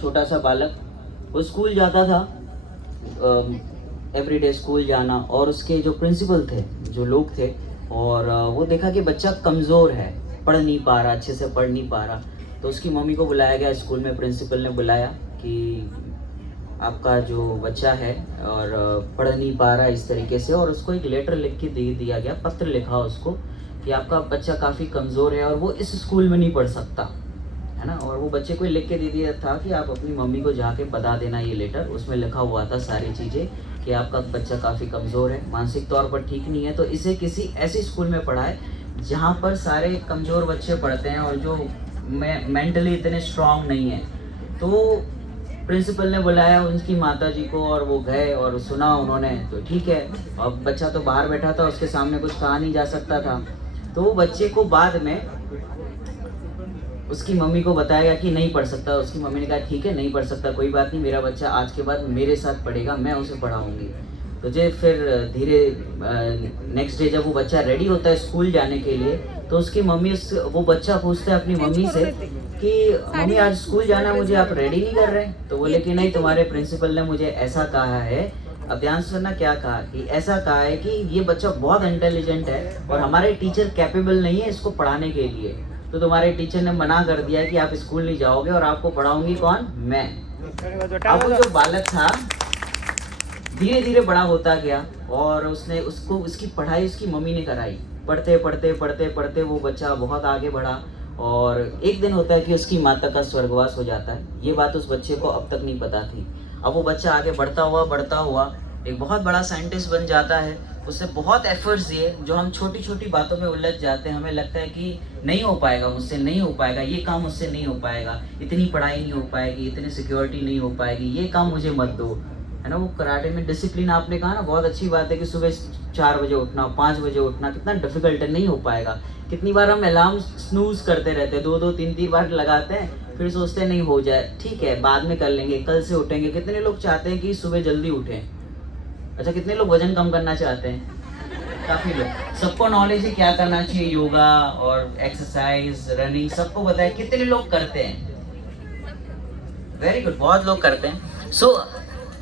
छोटा सा बालक, वो स्कूल जाता था, एवरीडे स्कूल जाना, और उसके जो प्रिंसिपल थे, जो लोग थे, और वो देखा कि बच्चा कमज़ोर है, पढ़ नहीं पा रहा, अच्छे से पढ़ नहीं पा रहा। तो उसकी मम्मी को बुलाया गया स्कूल में, प्रिंसिपल ने बुलाया कि आपका जो बच्चा है और पढ़ नहीं पा रहा इस तरीके से, और उसको एक लेटर लिख के दे दिया गया, पत्र लिखा उसको कि आपका बच्चा काफ़ी कमज़ोर है और वो इस स्कूल में नहीं पढ़ सकता, है ना। और वो बच्चे को लिख के दे दिया था कि आप अपनी मम्मी को जाके बता देना ये लेटर। उसमें लिखा हुआ था सारी चीज़ें कि आपका बच्चा काफ़ी कमज़ोर है, मानसिक तौर पर ठीक नहीं है, तो इसे किसी ऐसे स्कूल में पढ़ाए जहाँ पर सारे कमज़ोर बच्चे पढ़ते हैं और जो मेंटली इतने स्ट्रांग नहीं है। तो प्रिंसिपल ने बुलाया उनकी माता जी को और वो गए और सुना उन्होंने, तो ठीक है। अब बच्चा तो बाहर बैठा था, उसके सामने कुछ कहा नहीं जा सकता था। तो वो बच्चे को बाद में उसकी मम्मी को बताया गया कि नहीं पढ़ सकता। उसकी मम्मी ने कहा ठीक है, नहीं पढ़ सकता, कोई बात नहीं, मेरा बच्चा आज के बाद मेरे साथ पढ़ेगा, मैं उसे पढ़ाऊँगी। तो जो फिर धीरे नेक्स्ट डे जब वो बच्चा रेडी होता है स्कूल जाने के लिए, तो उसकी मम्मी वो बच्चा पूछता है अपनी मम्मी से कि मम्मी आज स्कूल जाना है मुझे, आप रेडी नहीं कर रहे? तो बोले कि नहीं, तुम्हारे प्रिंसिपल ने मुझे ऐसा कहा है। अब ध्यान से सुनना, क्या कहा कि ऐसा कहा है कि ये बच्चा बहुत इंटेलिजेंट है और हमारे टीचर कैपेबल नहीं है इसको पढ़ाने के लिए, तो तुम्हारे टीचर ने मना कर दिया कि आप स्कूल नहीं जाओगे और आपको पढ़ाऊंगी कौन? मैं। अब वो जो बालक था धीरे धीरे बड़ा होता गया और उसने उसको उसकी पढ़ाई उसकी मम्मी ने कराई। पढ़ते पढ़ते पढ़ते पढ़ते वो बच्चा बहुत आगे बढ़ा और एक दिन होता है कि उसकी माता का स्वर्गवास हो जाता है। ये बात उस बच्चे को अब तक नहीं पता थी। अब वो बच्चा आगे बढ़ता हुआ एक बहुत बड़ा साइंटिस्ट बन जाता है। उससे बहुत एफर्ट्स दिए, जो हम छोटी छोटी बातों में उलझ जाते हैं, हमें लगता है कि नहीं हो पाएगा मुझसे, नहीं हो पाएगा, ये काम मुझसे नहीं हो पाएगा, इतनी पढ़ाई नहीं हो पाएगी, इतनी सिक्योरिटी नहीं हो पाएगी, ये काम मुझे मत दो, है ना। वो कराटे में डिसिप्लिन आपने कहा ना, बहुत अच्छी बात है कि सुबह 4 बजे उठना, 5 बजे उठना कितना डिफिकल्ट है, नहीं हो पाएगा। कितनी बार हम अलार्म स्नूज करते रहते हैं, 2-2 3-3 बार लगाते हैं, फिर सोचते हैं नहीं हो जाए, ठीक है बाद में कर लेंगे, कल से उठेंगे। कितने लोग चाहते हैं कि सुबह जल्दी उठें? अच्छा, कितने लोग वजन कम करना चाहते हैं? काफ़ी लोग। सबको नॉलेज है क्या करना चाहिए, योगा और एक्सरसाइज, रनिंग, सबको पता है। कितने लोग करते हैं? वेरी गुड, बहुत लोग करते हैं। So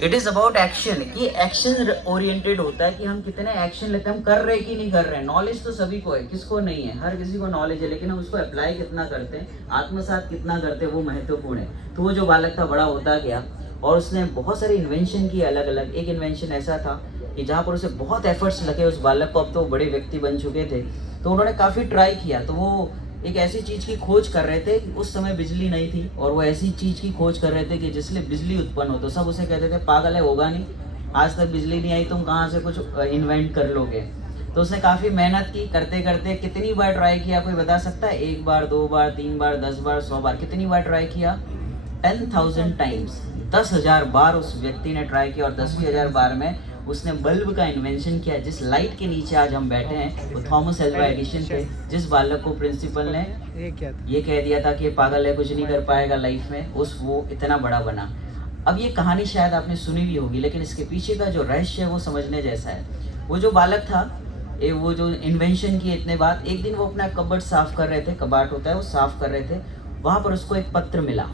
it is about action, कि एक्शन ओरिएंटेड होता है कि हम कितने एक्शन लेते हैं, हम कर रहे हैं कि नहीं कर रहे हैं। नॉलेज तो सभी को है, किसको नहीं है? हर किसी को नॉलेज है, लेकिन हम उसको अप्लाई कितना करते हैं, आत्मसात कितना करते हैं, वो महत्वपूर्ण है। तो वो जो बालक था बड़ा होता गया और उसने बहुत सारे इन्वेंशन किए अलग अलग। एक इन्वेंशन ऐसा था कि जहाँ पर उसे बहुत एफर्ट्स लगे उस बालक को, अब तो वो बड़े व्यक्ति बन चुके थे, तो उन्होंने काफ़ी ट्राई किया। तो वो एक ऐसी चीज़ की खोज कर रहे थे कि उस समय बिजली नहीं थी, और वो ऐसी चीज़ की खोज कर रहे थे कि जिससे बिजली उत्पन्न हो। तो सब उसे कहते थे पागल है, होगा नहीं, आज तक बिजली नहीं आई, तुम कहाँ से कुछ इन्वेंट कर लोगे। तो उसने काफ़ी मेहनत की, करते करते कितनी बार ट्राई किया कोई बता सकता है? 1 बार, 2 बार, 3 बार, 10 बार, 100 बार, कितनी बार ट्राई किया? 10,000 टाइम्स, 10,000 बार उस व्यक्ति ने ट्राई किया। और 10,000 बार में उसने बल्ब का इन्वेंशन किया। जिस लाइट के नीचे आज हम बैठे हैं वो थॉमस एल्वा एडिशन थे। जिस बालक को प्रिंसिपल ने ये कह दिया था कि ये पागल है, कुछ नहीं कर पाएगा लाइफ में, वो इतना बड़ा बना। अब ये कहानी शायद आपने सुनी भी होगी, लेकिन इसके पीछे का जो रहस्य है वो समझने जैसा है। वो जो बालक था, वो जो इन्वेंशन किए इतने बाद, एक दिन वो अपना कबर्ड साफ कर रहे थे, कबाट होता है वो साफ कर रहे थे, वहाँ पर उसको एक पत्र मिला।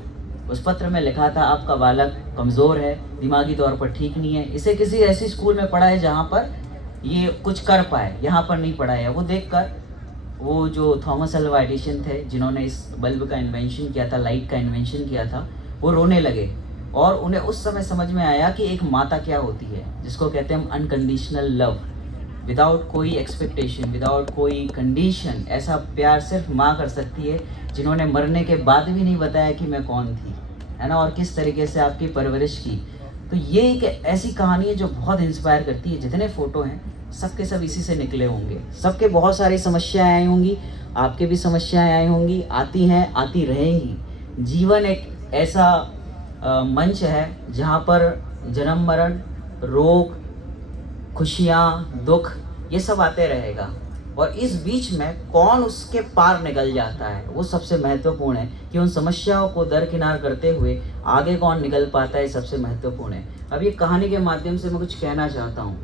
उस पत्र में लिखा था आपका बालक कमज़ोर है, दिमागी तौर पर ठीक नहीं है, इसे किसी ऐसी स्कूल में पढ़ा है जहाँ पर ये कुछ कर पाए, यहाँ पर नहीं पढ़ा है। वो देखकर वो जो थॉमस अल्वा एडिसन थे, जिन्होंने इस बल्ब का इन्वेंशन किया था, लाइट का इन्वेंशन किया था, वो रोने लगे। और उन्हें उस समय समझ में आया कि एक माता क्या होती है, जिसको कहते हैं हम अनकंडीशनल लव, विदाउट कोई एक्सपेक्टेशन, विदाउट कोई कंडीशन। ऐसा प्यार सिर्फ माँ कर सकती है, जिन्होंने मरने के बाद भी नहीं बताया कि मैं कौन थी, है ना, और किस तरीके से आपकी परवरिश की। तो ये एक ऐसी कहानी है जो बहुत इंस्पायर करती है। जितने फ़ोटो हैं सबके सब इसी से निकले होंगे। सबके बहुत सारी समस्याएं आई होंगी, आपके भी समस्याएं आई होंगी, आती हैं, आती रहेंगी। जीवन एक ऐसा मंच है जहाँ पर जन्म मरण, रोग, खुशियाँ, दुख, ये सब आते रहेगा। और इस बीच में कौन उसके पार निकल जाता है, वो सबसे महत्वपूर्ण है। कि उन समस्याओं को दरकिनार करते हुए आगे कौन निकल पाता है, सबसे महत्वपूर्ण है। अब ये कहानी के माध्यम से मैं कुछ कहना चाहता हूँ।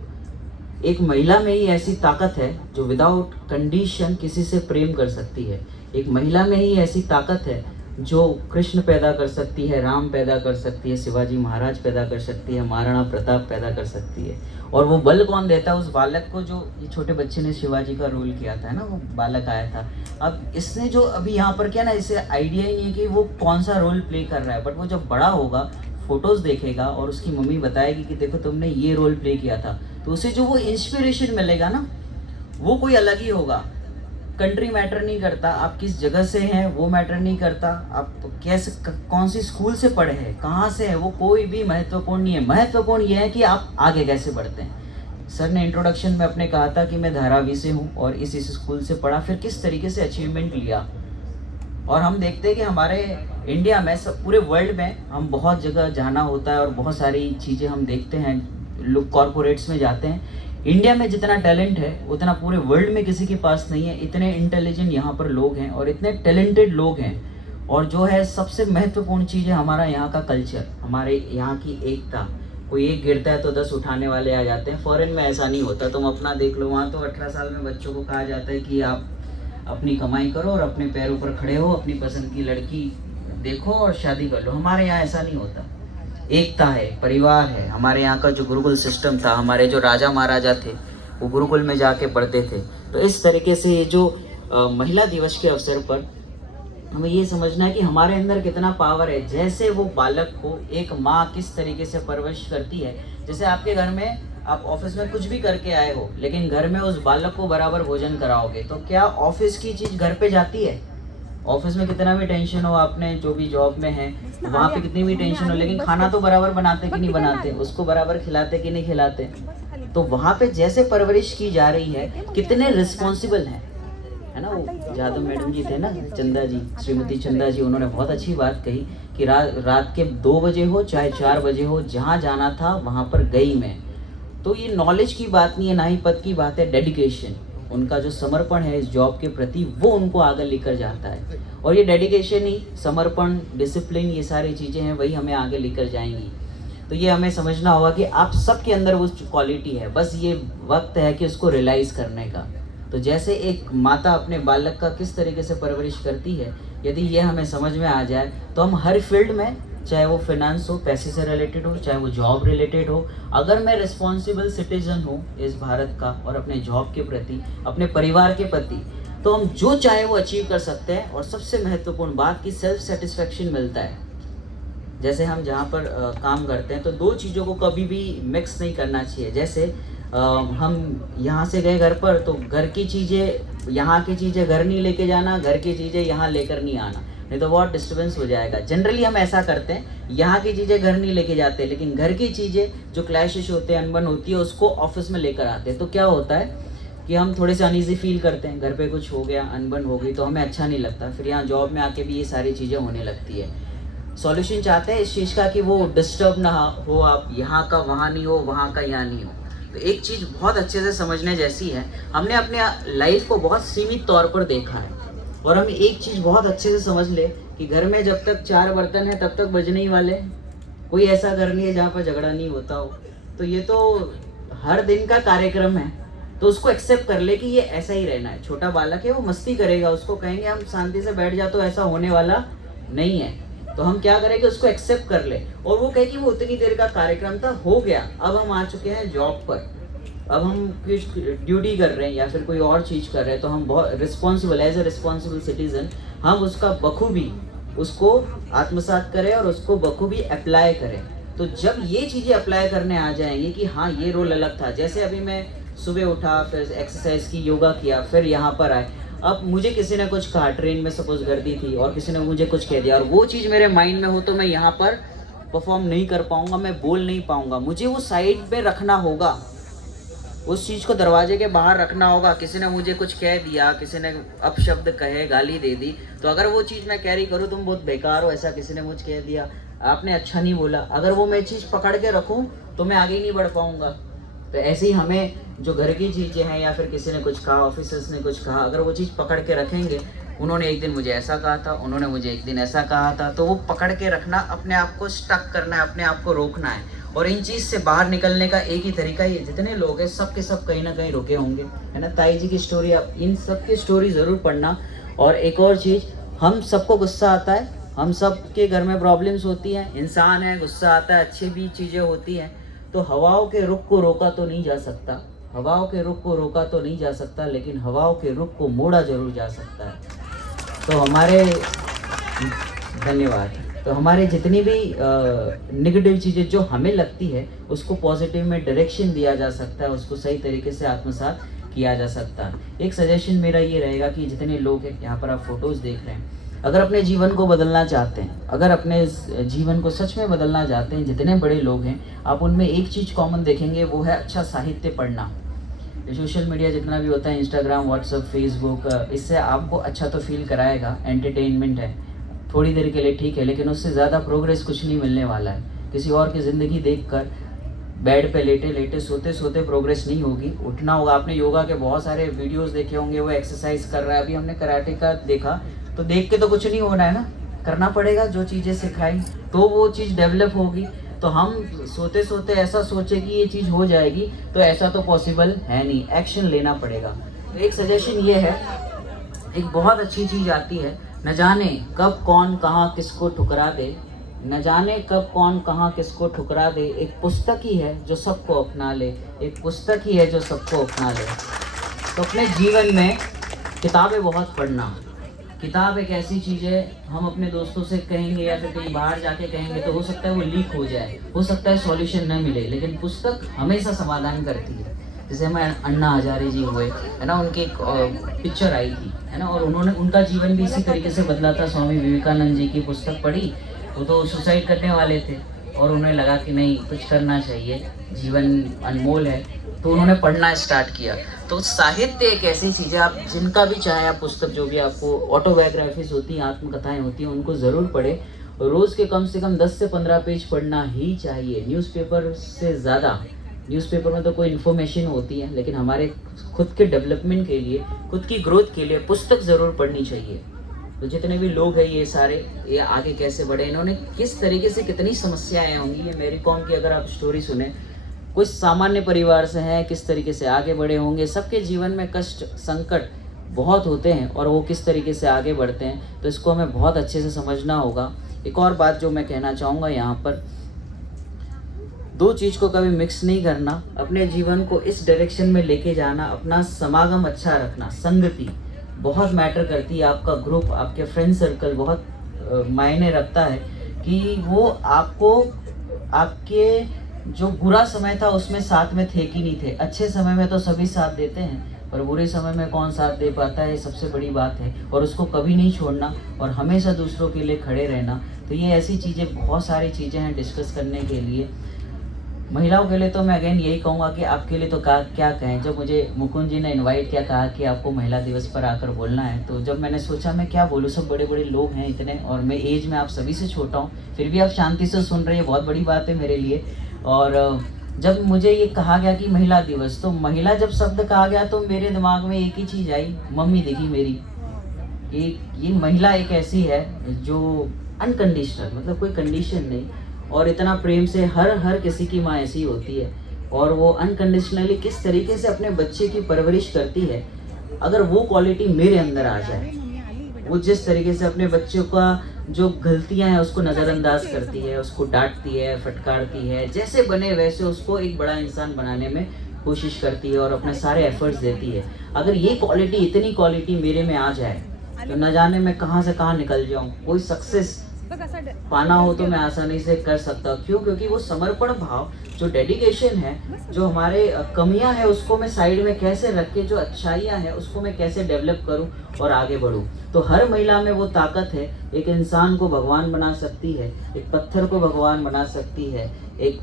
एक महिला में ही ऐसी ताकत है जो विदाउट कंडीशन किसी से प्रेम कर सकती है। एक महिला में ही ऐसी ताकत है जो कृष्ण पैदा कर सकती है, राम पैदा कर सकती है, शिवाजी महाराज पैदा कर सकती है, महाराणा प्रताप पैदा कर सकती है। और वो बल कौन देता है? उस बालक को, जो ये छोटे बच्चे ने शिवाजी का रोल किया था ना, वो बालक आया था। अब इसने जो अभी यहाँ पर क्या ना, इसे आइडिया ही नहीं है कि वो कौन सा रोल प्ले कर रहा है, बट वो जब बड़ा होगा फोटोज़ देखेगा और उसकी मम्मी बताएगी कि देखो तुमने ये रोल प्ले किया था, तो उसे जो वो इंस्पिरेशन मिलेगा ना, वो कोई अलग ही होगा। कंट्री मैटर नहीं करता, आप किस जगह से हैं वो मैटर नहीं करता, आप कैसे कौन सी स्कूल से पढ़े हैं, कहाँ से हैं, वो कोई भी महत्वपूर्ण नहीं है। महत्वपूर्ण ये है कि आप आगे कैसे बढ़ते हैं। सर ने इंट्रोडक्शन में अपने कहा था कि मैं धारावी से हूँ और इस स्कूल से पढ़ा, फिर किस तरीके से अचीवमेंट लिया। और हम देखते हैं कि हमारे इंडिया में, सब पूरे वर्ल्ड में, हम बहुत जगह जाना होता है और बहुत सारी चीज़ें हम देखते हैं, लोग कॉरपोरेट्स में जाते हैं। इंडिया में जितना टैलेंट है उतना पूरे वर्ल्ड में किसी के पास नहीं है। इतने इंटेलिजेंट यहाँ पर लोग हैं और इतने टैलेंटेड लोग हैं। और जो है सबसे महत्वपूर्ण चीज़ है हमारा यहाँ का कल्चर, हमारे यहाँ की एकता। कोई एक गिरता है तो 10 उठाने वाले आ जाते हैं। फॉरेन में ऐसा नहीं होता, तुम अपना देख लो, वहाँ तो 18 साल में बच्चों को कहा जाता है कि आप अपनी कमाई करो और अपने पैरों पर खड़े हो, अपनी पसंद की लड़की देखो और शादी कर लो। हमारे यहाँ ऐसा नहीं होता। एकता है, परिवार है। हमारे यहाँ का जो गुरुकुल सिस्टम था, हमारे जो राजा महाराजा थे वो गुरुकुल में जाके पढ़ते थे। तो इस तरीके से ये जो महिला दिवस के अवसर पर हमें ये समझना है कि हमारे अंदर कितना पावर है। जैसे वो बालक को एक माँ किस तरीके से परवरिश करती है, जैसे आपके घर में आप ऑफिस में कुछ भी करके आए हो लेकिन घर में उस बालक को बराबर भोजन कराओगे, तो क्या ऑफिस की चीज़ घर पे जाती है? ऑफिस में कितना भी टेंशन हो, आपने जो भी जॉब में है वहाँ पे कितनी भी टेंशन हो, लेकिन खाना तो बराबर बनाते कि नहीं बनाते, उसको बराबर खिलाते कि नहीं खिलाते। तो वहाँ पे जैसे परवरिश की जा रही है, कितने रिस्पॉन्सिबल हैं, है ना। वो जादव मैडम जी थे ना, चंदा जी, श्रीमती चंदा जी, उन्होंने बहुत अच्छी बात कही कि रात के 2 बजे हो चाहे 4 बजे हो, जहाँ जाना था वहाँ पर गई मैं। तो ये नॉलेज की बात नहीं है, ना ही पद की बात है, डेडिकेशन। उनका जो समर्पण है इस जॉब के प्रति, वो उनको आगे लेकर जाता है। और ये डेडिकेशन ही, समर्पण, डिसिप्लिन, ये सारी चीज़ें हैं, वही हमें आगे लेकर जाएंगी। तो ये हमें समझना होगा कि आप सबके अंदर वो क्वालिटी है, बस ये वक्त है कि उसको रियलाइज़ करने का। तो जैसे एक माता अपने बालक का किस तरीके से परवरिश करती है, यदि ये हमें समझ में आ जाए तो हम हर फील्ड में, चाहे वो फाइनेंस हो, पैसे से रिलेटेड हो, चाहे वो जॉब रिलेटेड हो, अगर मैं रिस्पॉन्सिबल सिटीजन हूँ इस भारत का और अपने जॉब के प्रति, अपने परिवार के प्रति, तो हम जो चाहे वो अचीव कर सकते हैं। और सबसे महत्वपूर्ण बात कि सेल्फ सेटिस्फेक्शन मिलता है। जैसे हम जहाँ पर काम करते हैं तो 2 चीज़ों को कभी भी मिक्स नहीं करना चाहिए। जैसे हम यहाँ से गए घर पर, तो घर की चीज़ें, यहाँ की चीज़ें घर नहीं लेके जाना, घर की चीज़ें यहाँ लेकर नहीं आना, नहीं तो बहुत डिस्टर्बेंस हो जाएगा। जनरली हम ऐसा करते हैं, यहाँ की चीज़ें घर नहीं लेके जाते, लेकिन घर की चीज़ें जो क्लैशेस होते हैं, अनबन होती है, उसको ऑफिस में लेकर आते हैं। तो क्या होता है कि हम थोड़े से अनईजी फील करते हैं, घर पे कुछ हो गया, अनबन हो गई, तो हमें अच्छा नहीं लगता। फिर यहाँ जॉब में आके भी ये सारी चीज़ें होने लगती है। सॉल्यूशन चाहते हैं इस चीज़ का कि वो डिस्टर्ब ना हो, आप यहाँ का वहाँ नहीं हो, वहाँ का यहाँ नहीं हो। तो एक चीज़ बहुत अच्छे से समझने जैसी है, हमने अपने लाइफ को बहुत सीमित तौर पर देखा है। और हम एक चीज़ बहुत अच्छे से समझ ले कि घर में जब तक 4 बर्तन हैं तब तक बजने ही वाले। कोई ऐसा घर नहीं है जहाँ पर झगड़ा नहीं होता हो। तो ये तो हर दिन का कार्यक्रम है, तो उसको एक्सेप्ट कर ले कि ये ऐसा ही रहना है। छोटा बालक है, वो मस्ती करेगा, उसको कहेंगे हम शांति से बैठ जा, तो ऐसा होने वाला नहीं है। तो हम क्या करेंगे, उसको एक्सेप्ट कर ले। और वो कहे कि वो उतनी देर का कार्यक्रम था, हो गया, अब हम आ चुके हैं जॉब पर, अब हम कुछ ड्यूटी कर रहे हैं या फिर कोई और चीज़ कर रहे हैं, तो हम बहुत responsible, as a responsible citizen हम उसका बखूबी उसको आत्मसात करें और उसको बखूबी अप्लाई करें। तो जब ये चीज़ें अप्लाई करने आ जाएंगी कि हाँ ये रोल अलग था, जैसे अभी मैं सुबह उठा, फिर एक्सरसाइज की, योगा किया, फिर यहाँ पर आए, अब मुझे किसी ने कुछ कहा, ट्रेन में सपोज गर्दी थी और किसी ने मुझे कुछ कह दिया, और वो चीज़ मेरे माइंड में हो, तो मैं यहाँ पर परफॉर्म नहीं कर पाऊँगा, मैं बोल नहीं पाऊँगा। मुझे वो साइड पे रखना होगा, उस चीज़ को दरवाजे के बाहर रखना होगा। किसी ने मुझे कुछ कह दिया, किसी ने अपशब्द कहे, गाली दे दी, तो अगर वो चीज़ मैं कैरी करूँ, तुम बहुत बेकार हो, ऐसा किसी ने मुझे कह दिया, आपने अच्छा नहीं बोला, अगर वो मैं चीज़ पकड़ के रखूँ तो मैं आगे नहीं बढ़ पाऊँगा। तो ऐसे ही हमें जो घर की चीज़ें हैं या फिर किसी ने कुछ कहा, ऑफिसर्स ने कुछ कहा, अगर वो चीज़ पकड़ के रखेंगे, उन्होंने एक दिन मुझे ऐसा कहा था, उन्होंने मुझे एक दिन ऐसा कहा था, तो वो पकड़ के रखना, अपने आप को स्टक करना है, अपने आप को रोकना है। और इन चीज़ से बाहर निकलने का एक ही तरीका, ये जितने लोग हैं सब के सब कहीं ना कहीं रुके होंगे, है ना। ताई जी की स्टोरी, आप इन सब की स्टोरी ज़रूर पढ़ना। और एक और चीज़, हम सबको गुस्सा आता है, हम सब के घर में प्रॉब्लम्स होती हैं, इंसान है, गुस्सा आता है, अच्छी भी चीज़ें होती हैं। तो हवाओं के रुख को रोका तो नहीं जा सकता, हवाओं के रुख को रोका तो नहीं जा सकता, लेकिन हवाओं के रुख को मोड़ा ज़रूर जा सकता है। तो हमारे धन्यवाद। तो हमारे जितनी भी नेगेटिव चीज़ें जो हमें लगती है उसको पॉजिटिव में डायरेक्शन दिया जा सकता है, उसको सही तरीके से आत्मसात किया जा सकता है। एक सजेशन मेरा ये रहेगा कि जितने लोग हैं यहाँ पर आप फोटोज़ देख रहे हैं, अगर अपने जीवन को बदलना चाहते हैं, अगर अपने जीवन को सच में बदलना चाहते हैं, जितने बड़े लोग हैं आप उनमें एक चीज़ कॉमन देखेंगे, वो है अच्छा साहित्य पढ़ना। सोशल मीडिया जितना भी होता है, इंस्टाग्राम, व्हाट्सअप, फेसबुक, इससे आपको अच्छा तो फील कराएगा, एंटरटेनमेंट है, थोड़ी देर के लिए ठीक है, लेकिन उससे ज़्यादा प्रोग्रेस कुछ नहीं मिलने वाला है। किसी और की ज़िंदगी देखकर बेड पे लेटे लेटे सोते सोते प्रोग्रेस नहीं होगी, उठना होगा। आपने योगा के बहुत सारे वीडियोस देखे होंगे, वो एक्सरसाइज कर रहा है। अभी हमने कराटे का देखा, तो देख के तो कुछ नहीं होना है ना, करना पड़ेगा। जो चीज़ें सिखाई तो वो चीज़ डेवलप होगी। तो हम सोते सोते ऐसा सोचे कि ये चीज़ हो जाएगी, तो ऐसा तो पॉसिबल है नहीं, एक्शन लेना पड़ेगा। तो एक सजेशन ये है, एक बहुत अच्छी चीज़ आती है, न जाने कब कौन कहाँ किसको ठुकरा दे, न जाने कब कौन कहाँ किसको ठुकरा दे, एक पुस्तक ही है जो सबको अपना ले, एक पुस्तक ही है जो सबको अपना ले। तो अपने जीवन में किताबें बहुत पढ़ना, किताब एक ऐसी चीज़ है, हम अपने दोस्तों से कहेंगे या फिर कहीं बाहर जाके कहेंगे तो हो सकता है वो लीक हो जाए, हो सकता है सॉल्यूशन न मिले, लेकिन पुस्तक हमेशा समाधान करती है। जैसे हमें अन्ना हजारे जी हुए, है ना, उनकी एक पिक्चर आई थी, है ना, और उन्होंने उनका जीवन भी इसी तरीके से बदला था। स्वामी विवेकानंद जी की पुस्तक पढ़ी, वो तो सुसाइड करने वाले थे और उन्हें लगा कि नहीं, कुछ करना चाहिए, जीवन अनमोल है, तो उन्होंने पढ़ना स्टार्ट किया। तो साहित्य एक ऐसी चीज़ है, आप जिनका भी चाहे आप पुस्तक, जो भी आपको ऑटोबायोग्राफीज होती हैं, आत्मकथाएं होती हैं, उनको ज़रूर पढ़ें। रोज़ के कम से कम 10 से 15 पेज पढ़ना ही चाहिए। न्यूज़पेपर से ज़्यादा, न्यूज़पेपर में तो कोई इन्फॉर्मेशन होती है, लेकिन हमारे खुद के डेवलपमेंट के लिए, खुद की ग्रोथ के लिए पुस्तक ज़रूर पढ़नी चाहिए। तो जितने भी लोग हैं ये सारे, ये आगे कैसे बढ़े, इन्होंने किस तरीके से, कितनी समस्याएं होंगी। ये मेरी कॉम की अगर आप स्टोरी सुने, कुछ सामान्य परिवार से हैं, किस तरीके से आगे बढ़े होंगे। सबके जीवन में कष्ट, संकट बहुत होते हैं और वो किस तरीके से आगे बढ़ते हैं, तो इसको हमें बहुत अच्छे से समझना होगा। एक और बात जो मैं कहना चाहूँगा यहाँ पर, दो चीज़ को कभी मिक्स नहीं करना, अपने जीवन को इस डायरेक्शन में लेके जाना, अपना समागम अच्छा रखना, संगति बहुत मैटर करती है। आपका ग्रुप, आपके फ्रेंड सर्कल बहुत मायने रखता है कि वो आपको, आपके जो बुरा समय था उसमें साथ में थे कि नहीं थे। अच्छे समय में तो सभी साथ देते हैं, पर बुरे समय में कौन साथ दे पाता है, ये सबसे बड़ी बात है। और उसको कभी नहीं छोड़ना और हमेशा दूसरों के लिए खड़े रहना। तो ये ऐसी चीज़ें, बहुत सारी चीज़ें हैं डिस्कस करने के लिए। महिलाओं के लिए तो मैं अगेन यही कहूँगा कि आपके लिए तो क्या कहें। जब मुझे मुकुंद जी ने इनवाइट किया, कहा कि आपको महिला दिवस पर आकर बोलना है, तो जब मैंने सोचा मैं क्या बोलूँ, सब बड़े बड़े लोग हैं इतने, और मैं एज में आप सभी से छोटा हूँ, फिर भी आप शांति से सुन रहे हैं, बहुत बड़ी बात है मेरे लिए। और जब मुझे ये कहा गया कि महिला दिवस, तो महिला जब शब्द कहा गया तो मेरे दिमाग में एक ही चीज़ आई, मम्मी दिखी मेरी। ये महिला एक ऐसी है जो अनकंडीशनल, मतलब कोई कंडीशन नहीं, और इतना प्रेम से, हर किसी की माँ ऐसी होती है, और वो अनकंडीशनली किस तरीके से अपने बच्चे की परवरिश करती है। अगर वो क्वालिटी मेरे अंदर आ जाए, वो जिस तरीके से अपने बच्चों का जो गलतियां हैं उसको नज़रअंदाज करती है, उसको डांटती है, फटकारती है, जैसे बने वैसे उसको एक बड़ा इंसान बनाने में कोशिश करती है और अपने सारे एफर्ट्स देती है। अगर ये क्वालिटी, इतनी क्वालिटी मेरे में आ जाए, तो न जाने मैं कहाँ से कहाँ निकल जाऊँ। कोई सक्सेस पाना हो तो मैं आसानी से कर सकता हूँ। क्यों? क्योंकि वो समर्पण भाव, जो डेडिकेशन है, जो हमारे कमियां हैं उसको मैं साइड में कैसे रख के, जो अच्छाइयाँ हैं उसको मैं कैसे डेवलप करूँ और आगे बढ़ूँ। तो हर महिला में वो ताकत है, एक इंसान को भगवान बना सकती है, एक पत्थर को भगवान बना सकती है। एक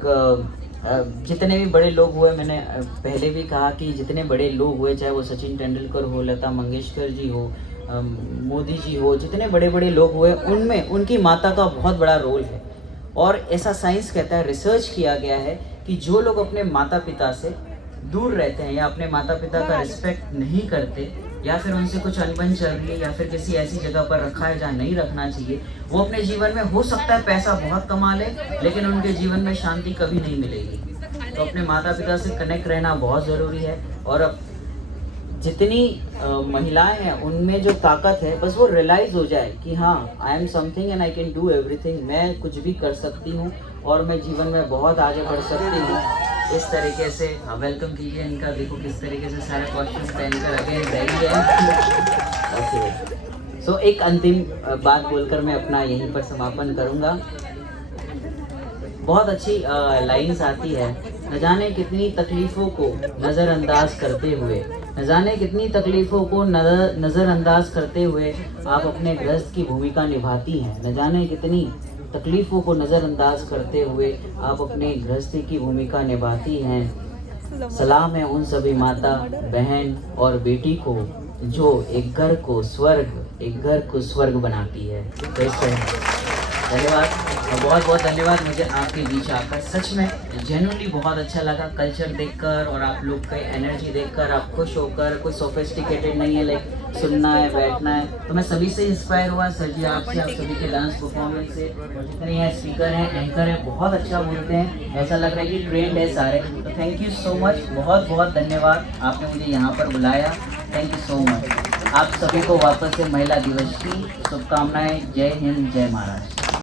जितने भी बड़े लोग हुए, मैंने पहले भी कहा कि जितने बड़े लोग हुए, चाहे वो सचिन तेंदुलकर हो, लता मंगेशकर जी हो, मोदी जी हो, जितने बड़े बड़े लोग हुए, उनमें उनकी माता का बहुत बड़ा रोल है। और ऐसा साइंस कहता है, रिसर्च किया गया है कि जो लोग अपने माता पिता से दूर रहते हैं या अपने माता पिता का रिस्पेक्ट नहीं करते, या फिर उनसे कुछ अनबन चल रही है, या फिर किसी ऐसी जगह पर रखा है जहाँ नहीं रखना चाहिए, वो अपने जीवन में हो सकता है पैसा बहुत कमा ले, लेकिन उनके जीवन में शांति कभी नहीं मिलेगी। तो अपने माता पिता से कनेक्ट रहना बहुत ज़रूरी है। और अब जितनी महिलाएं हैं उनमें जो ताकत है बस वो रियलाइज़ हो जाए कि हाँ, I am something and I can do everything, मैं कुछ भी कर सकती हूँ और मैं जीवन में बहुत आगे बढ़ सकती हूँ। इस तरीके से वेलकम कीजिए इनका। देखो किस तरीके से सारे कॉस्ट्यूम्स पहनकर आगे रेडी है। ओके, सो एक अंतिम बात बोलकर मैं अपना यहीं पर समापन करूँगा। बहुत अच्छी लाइन्स आती है, न जाने कितनी तकलीफ़ों को नज़रअंदाज करते हुए, न जाने कितनी तकलीफ़ों को नज़रअंदाज करते हुए आप अपने गृहस्थ की भूमिका निभाती हैं। न जाने कितनी तकलीफ़ों को नज़रअंदाज करते हुए आप अपने गृहस्थी की भूमिका निभाती हैं। सलाम है उन सभी माता, बहन और बेटी को जो एक घर को स्वर्ग बनाती है। तो इस तरह धन्यवाद, बहुत बहुत धन्यवाद मुझे आपके बीच आकर। सच में जेन्युइनली बहुत अच्छा लगा कल्चर देखकर और आप लोग की एनर्जी देखकर, आप खुश होकर। कोई सोफिस्टिकेटेड नहीं है, लाइक सुनना है, बैठना है। तो मैं सभी से इंस्पायर हुआ, सर जी आपसे, आप सभी के डांस परफॉर्मेंस से। जितने यहाँ स्पीकर हैं, एंकर हैं, बहुत अच्छा बोलते हैं, ऐसा लग रहा है कि ट्रेंड है सारे। तो थैंक यू सो मच, बहुत बहुत धन्यवाद, आपने मुझे यहाँ पर बुलाया। Thank you so much. आप सभी को वापस से महिला दिवस की शुभकामनाएं। जय हिंद, जय महाराष्ट्र।